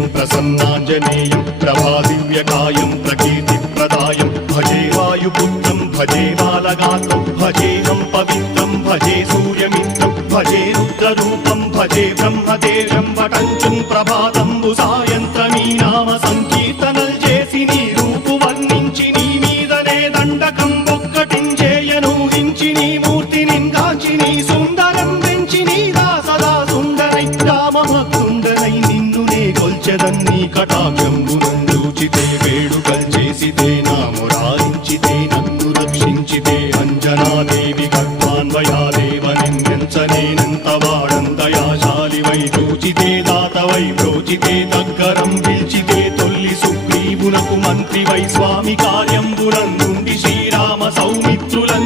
శ్రీనివాసం ప్రసన్నాంజనేయం ప్రభాదివ్యకాయం ప్రకీర్తిప్రదాయం భజే వాయుపుత్రం భజే బాలగాత్రం భజేహం పవిత్రం భజే సూర్యమిత్రం భజే రుద్రరూపం భజే బ్రహ్మదేవం వటంచుం ప్రభాతంబు సాయంత్రమీ నామ సంకీర్తనల్ చేసి నీ రూపు వర్ణించి నీ మీదనే దండకం ఒక్కటించేయనూహించి నీ మూర్తి నిందాచి నీ సుందరం పెంచి నీ దాసదా సుందరై రామభక్తుండనై నిన్ను నే కొల్చెదన్నీ కటాక్షంబునందూచితే వేడుకల్ చేసితే నా మురారించితే నన్ను రక్షించితే అంజనాదేవి గర్భాన్వయాదేవ నిన్నెంచనేనంత వాడందయాశాలివై చూచితే దాతవై ప్రోచితే దగ్గరం పిల్చితే తొల్లి సుగ్రీవునకు మంత్రివై స్వామి కార్యంబునందుండి శ్రీరామ సౌమిత్రులం